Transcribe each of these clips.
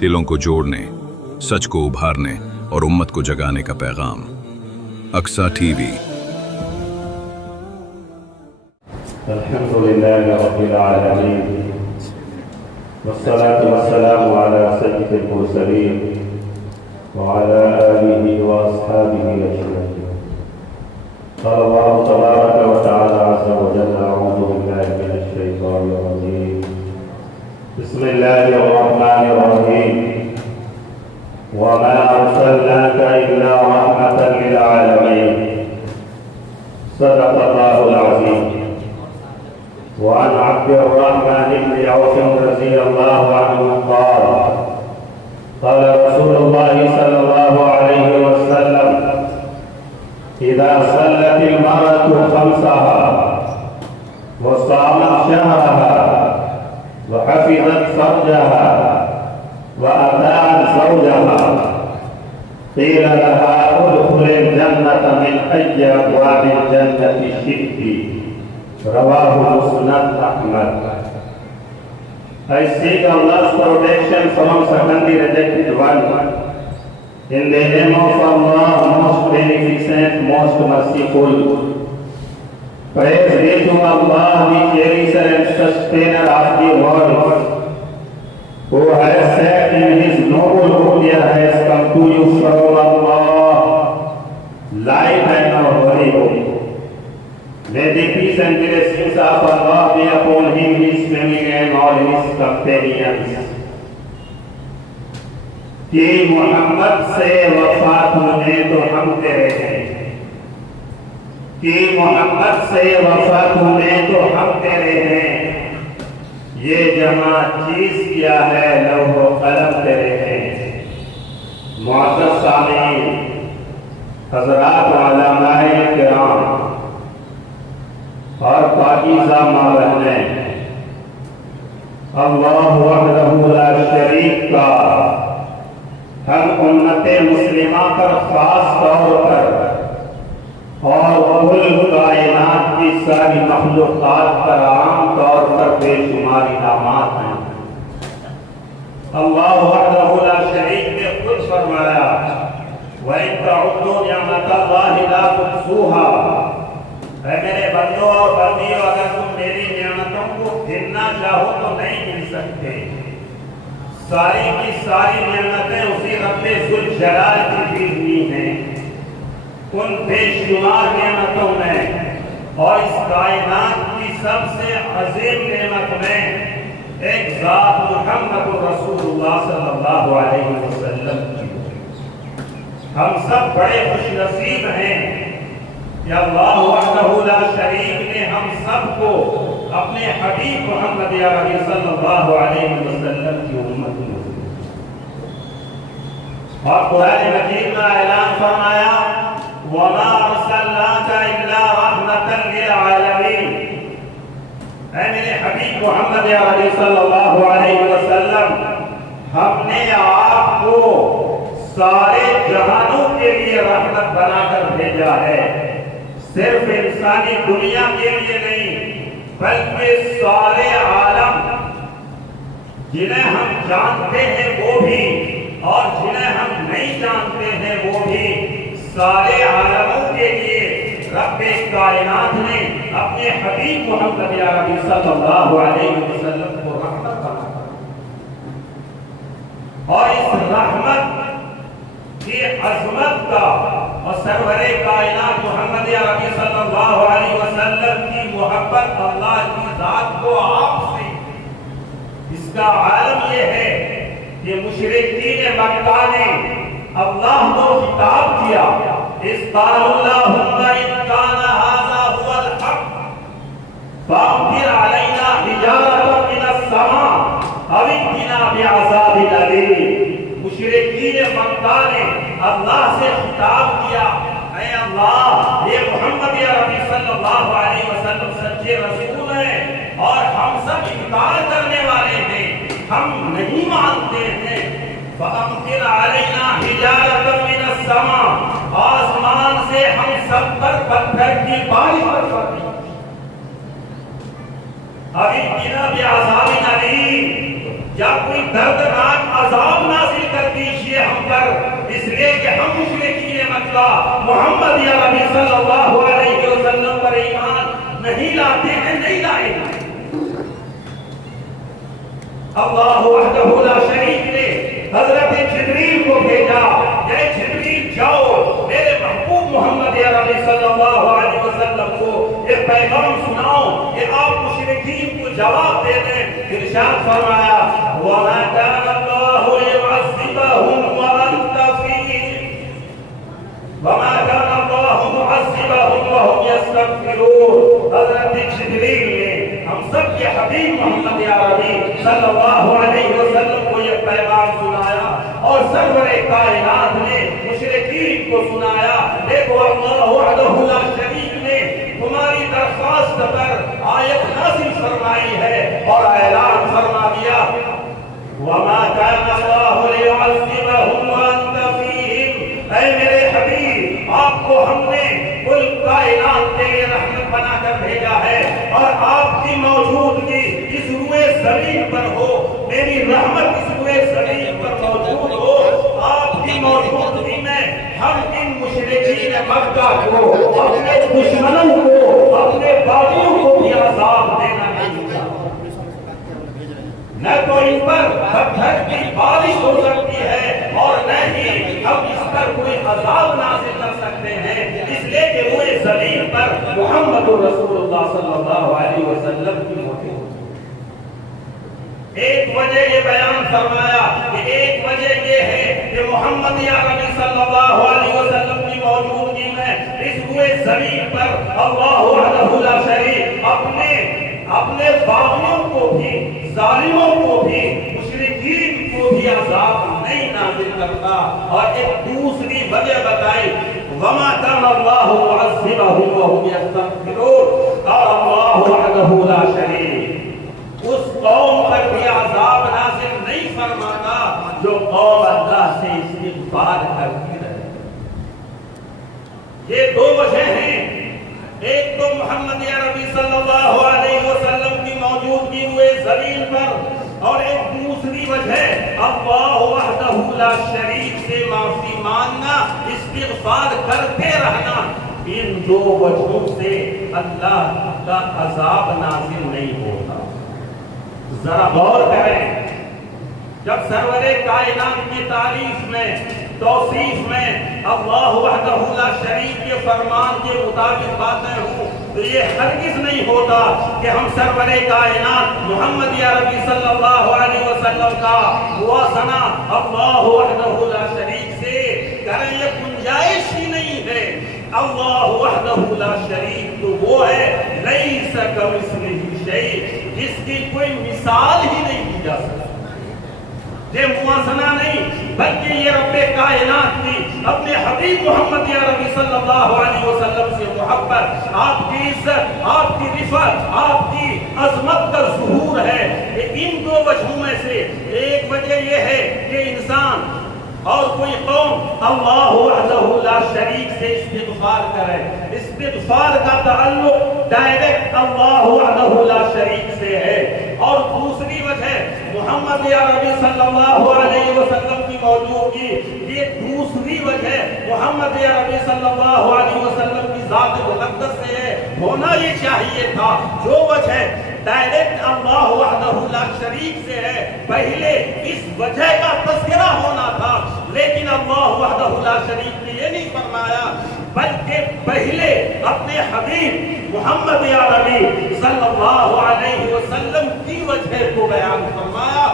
دلوں کو جوڑنے، سچ کو ابھارنے اور امت کو جگانے کا پیغام۔ Aqsa T V. الحمد للہ رب العالمین والصلاة والسلام على سید المرسلین وعلى آلہ واصحابہ اجمعین۔ قال اللہ تبارک وتعالى عز وجل: اعوذ باللہ من الشیطان الرجیم، بسم اللہ الرحمن الرحیم، وما ارسلناک الا رحمة للعالمین۔ صدق اللہ العظیم۔ وعن عبد الرحمن بن عوف رضی اللہ عنہ قال: قال رسول اللہ صلی اللہ علیہ وسلم: اذا صلت المرأة خمسها وصامت شهرها وحفظت فرجها وأطاعت زوجها قيل لها ادخل الجنة من أي أبواب الجنة شئت۔ رواه Musnad Ahmad. I seek Allah's protection from certainly rejected one. In the name of Allah, most beneficent, most merciful. Praise be to Allah, the cherisher and sustainer of the world, who has said in His noble book, there has come to you from Allah light and a holy book. May the peace and blessings of Allah be upon him, his family and all his companions. کہ محمد سے وفات ہونے تو ہم تیرے ہیں، کہ محمد سے وفات ہونے تو ہم تیرے ہیں، یہ جہاں چیز کیا ہے لوح و قلم تیرے ہیں۔ معزز سامعین، حضرات علماء کرام اور پاکیزہ ماں بہنیں، اللہ وحدہ لا شریک کا ہم امت مسلمہ پر خاص طور پر اور کل کائنات کی ساری مخلوقات پر عام طور پر بے شمار انعامات ہیں۔ اللہ وحدہ لا شریک نے خود فرمایا: وَإِن تَعُدُّوا نِعْمَتَ اللَّهِ لَا تُحْصُوهَا۔ اے میرے بندوں اور بندیوں، اگر تم میری نعمتوں کو گننا چاہو تو نہیں گن سکتے۔ ساری کی ساری نعمتیں اسی رب ذوالجلال کی دی ہوئی ہیں۔ ان بے شمار نعمتوں میں اور اس کائنات کی سب سے عظیم نعمت میں ایک ذات محمد رسول اللہ صلی اللہ علیہ وسلم کی۔ ہم سب بڑے خوش نصیب ہیں کہ اللہ وحدہ لا شریک نے ہم سب کو اپنے حبیب محمد عربی صلی اللہ علیہ وسلم کی امت میں، اور قرآن مجید میں اعلان فرمایا: وَمَا أَرْسَلْنَاكَ إِلَّا رَحْمَةً لِلْعَالَمِينَ۔ اے میرے حبیب محمد عربی صلی اللہ علیہ وسلم، ہم نے آپ کو سارے جہانوں کے لیے رحمت بنا کر بھیجا ہے، صرف انسانی دنیا کے لیے نہیں بلکہ سارے عالم، جنہیں ہم جانتے ہیں وہ بھی اور جنہیں ہم نہیں جانتے ہیں وہ بھی، سارے عالموں کے لیے رب کائنات نے اپنے حبیب محمد عربی صلی اللہ علیہ وسلم کو رحمت بنا، اور اس رحمت کی عظمت کا اور سرور کائنات محمد عربی صلی اللہ علیہ وسلم کی محبت اللہ کی ذات کو آپ سے، اس کا عالم یہ ہے کہ مشرکین مکہ نے اللہ کو خطاب کیا: اذ قالوا اللہم ان کان ھذا ھو الحق فامطر علینا حجارۃ من السماء او ائتنا بعذاب الیم۔ مشرکین مکہ نے اللہ سے خطاب کیا: اے اللہ، یہ محمد عربی صلی اللہ علیہ وسلم سچے رسول ہیں اور ہم سب انکار کرنے والے ہیں، ہم نہیں مانتے ہیں۔ فَأَمْطِرْ عَلَيْنَا حِجَارَةً مِّنَ السَّمَاءِ، آسمان سے ہم سب پر پتھر کی بارش برسا دی۔ ابھی بنا بعذاب علیم، یا کوئی دردناک عذاب نازل کر دیجیے ہم پر، اس لیے کہ ہم مشرکین مکہ محمد یا نبی صلی اللہ علیہ وسلم پر ایمان نہیں لاتے ہیں، نہیں لائے گا۔ اللہ وحدہ لا شریک نے حضرت جبریل کو بھیجا، اے جبریل جاؤ میرے محبوب محمد یا نبی صلی اللہ علیہ وسلم کو یہ پیغام سناؤ کہ آپ مشرکین کو جواب دے دیں۔ ارشاد فرمایا وَمَا كَانَ اللَّهُ لِيُعَذِّبَهُمْ وَأَنْتَ فِيهِمْ وَمَا كَانَ اللَّهُ مُعَذِّبَهُمْ وَهُمْ يَسْتَغْفِرُونَ۔ حضرت جبریل نے ہم سب کے حبیب محمد عربی صلی اللہ علیہ وسلم کو یہ پیغام سنایا، اور سرور کائنات نے مشرکین کو سنایا۔ دیکھو اللہ وحدہ لا شریک نے تمہاری درخواست پر آیت نازل فرمائی ہے اور اعلان فرما دیا وَمَا كَانَ اللَّهُ لِيُعَذِّبَهُمْ وَأَنْتَ فِيهِمْ۔ اے میرے حبیب، آپ کو ہم نے کل کائنات کے لیے رحمت بنا کر بھیجا ہے، اور آپ کی موجودگی اس روئے زمین پر ہو، میری رحمت اس روئے زمین پر موجود ہو، آپ کی موجودگی میں ہم ان مشرکین مکہ کو، اپنے دشمنوں کو، اپنے باغیوں کو بھی عذاب دینا نہیں چاہتے۔ نہ تو ان پر پتھر کی بارش ہو سکتی ہے، اور نہ ہی ہم اس پر کوئی عذاب نازل کر سکتے ہیں، اس لیے کہ وہ زمین پر محمد رسول اللہ صلی اللہ علیہ وسلم کی موجود۔ ایک وجہ یہ بیان فرمایا کہ ایک وجہ یہ ہے کہ محمد عربی صلی اللہ علیہ وسلم کی موجودگی میں اس روئے زمین پر اللہ وحدہ لا شریک اپنے باغیوں کو بھی، ظالموں کو بھی، مشرکین کو بھی عذاب نہیں نازل کرتا۔ اور ایک دوسری وجہ بتائی وَمَا كَانَ اللَّهُ مُعَذِّبَهُمْ وَهُمْ يَسْتَغْفِرُونَ، اور اللہ وحدہ لا شریک اس قوم پر بھی عذاب نازل نہیں فرماتا جو قوم اللہ سے استغفار کرتی رہے۔ یہ دو وجہ ہیں، ایک تو محمد عربی صلی اللہ علیہ وسلم کی موجودگی ہوئے زمین پر، اور ایک دوسری وجہ اللہ وحدہ لا شریک سے معافی مانگنا، استغفار کرتے رہنا۔ ان دو وجہوں سے اللہ کا عذاب نازل نہیں ہوتا۔ ذرا غور کریں، جب سرور کائنات کی تعریف میں، توصیف میں اللہ وحدہ لا شریک کے فرمان کے مطابق باتیں ہوں، تو یہ ہرگز نہیں ہوتا کہ ہم سرور کائنات محمد عربی صلی اللہ علیہ وسلم کا موازنہ اللہ وحدہ لا شریک سے کریں، یہ گنجائش ہی نہیں ہے۔ اللہ وحدہ لا شریک تو وہ ہے لیس کمثلہ شیء، جس کی کوئی مثال ہی نہیں کی جا سکتی۔ یہ موازنہ نہیں، بلکہ یہ رب کائنات کی اپنے حبیب محمد عربی صلی اللہ علیہ وسلم سے محبت، آپ کی عزت، آپ کی رفعت، آپ کی عظمت کا ظہور ہے۔ ان دو وجہوں میں سے ایک وجہ یہ ہے کہ انسان اور کوئی قوم اللہ وحدہ لا شریک سے استغفار کرے، استغفار کا تعلق ڈائریکٹ اللہ وحدہ لا شریک سے ہے۔ اور دوسری وجہ محمد عربی صلی اللہ علیہ وسلم کی موجودگی، یہ دوسری وجہ محمد عربی صلی اللہ علیہ وسلم کی ذات مقدس سے ہے، ہونا یہ چاہیے تھا۔ جو وجہ ڈائریکٹ اللہ وحدہ لا شریک سے ہے، پہلے اس وجہ کا تذکرہ ہونا تھا، لیکن اللہ وحدہ لا شریک نے یہ نہیں فرمایا، بلکہ پہلے اپنے حبیب محمد عربی صلی اللہ علیہ وسلم کی وجہ کو بیان فرمایا،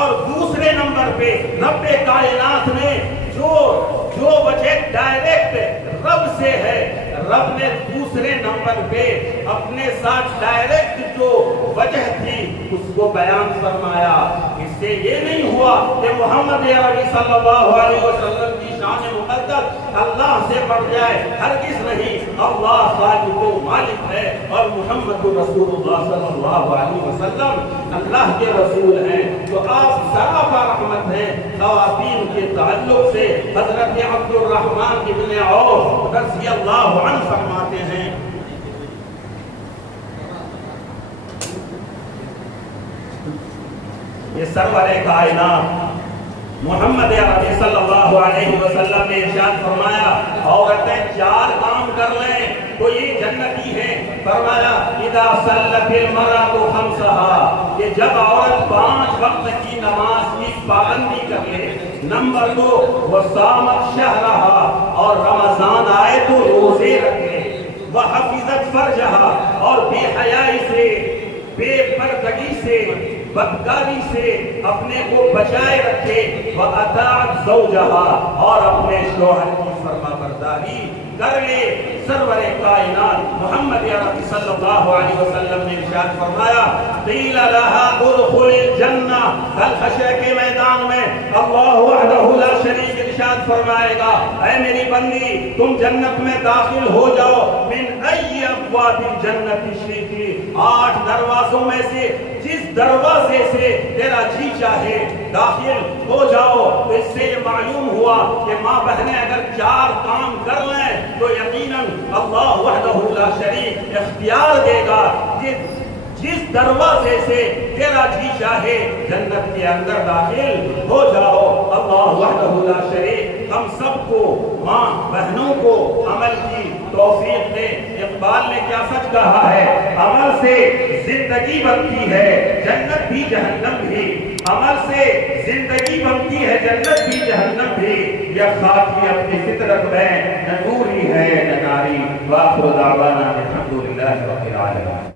اور دوسرے نمبر پہ رب کائنات نے جو وجہ ڈائریکٹ رب سے ہے، رب نے دوسرے نمبر پہ اپنے ساتھ ڈائریکٹ جو وجہ تھی اس کو بیان فرمایا۔ اس سے یہ نہیں ہوا کہ محمد عربی صلی اللہ علیہ وسلم کی شان مقدس اللہ سے بڑھ جائے، ہرگز نہیں۔ اللہ خالق و مالک ہے، اور محمد رسول اللہ صلی اللہ علیہ وسلم اللہ کے رسول ہیں، تو آپ سراپا رحمت ہیں۔ خواتین کے تعلق سے حضرت عبد الرحمن ابن عوف رضی اللہ عنہ فرماتے ہیں یہ سرور کائنات محمد عربی صلی اللہ علیہ وسلم نے ارشاد فرمایا عورتیں 4 کام کر لیں تو یہ جنتی ہے. فرمایا اذا صلت المرأة خمسها کہ جب عورت 5 وقت کی نماز کی پابندی کر لے. نمبر 2 وصامت شہرها اور رمضان آئے تو روزے رکھے. وحفظت فرجہا اور بے حیائی سے بے پردگی سے بدکاری سے اپنے کو بچائے رکھے. وَأَطَاعَتْ زَوْجَهَا اور اپنے شوہر کی فرما برداری کر لے. سرور کائنات محمد عربی صلی اللہ علیہ وسلم نے ارشاد فرمایا قیل لها ادخل الجنہ. کل حشر کے میدان میں اللہ وحدہ لا شریک ارشاد فرمائے گا اے میری بندی تم جنت میں داخل ہو جاؤ. من ای ابواب الجنت شئتی 8 دروازوں میں سے جس دروازے سے تیرا جی چاہے داخل ہو جاؤ. تو اس سے یہ معلوم ہوا کہ ماں بہنیں اگر 4 کام کر لیں تو یقیناً اللہ وحدہ لا شریک اختیار دے گا کہ جس دروازے سے تیرا جی چاہے جنت کے اندر داخل ہو جاؤ. اللہ وحدہ لا شریک ہم سب کو ماں بہنوں کو عمل کی توفیق دے. اقبال نے کیا سچ کہا ہے عمل سے زندگی بنتی ہے جنت بھی جہنم بھی. عمل سے زندگی بنتی ہے جنت بھی جہنم بھی. یہ خاکی اپنی فطرت میں نہ نوری ہے نہ ناری. وآخر دعوانا الحمدللہ رب العالمین.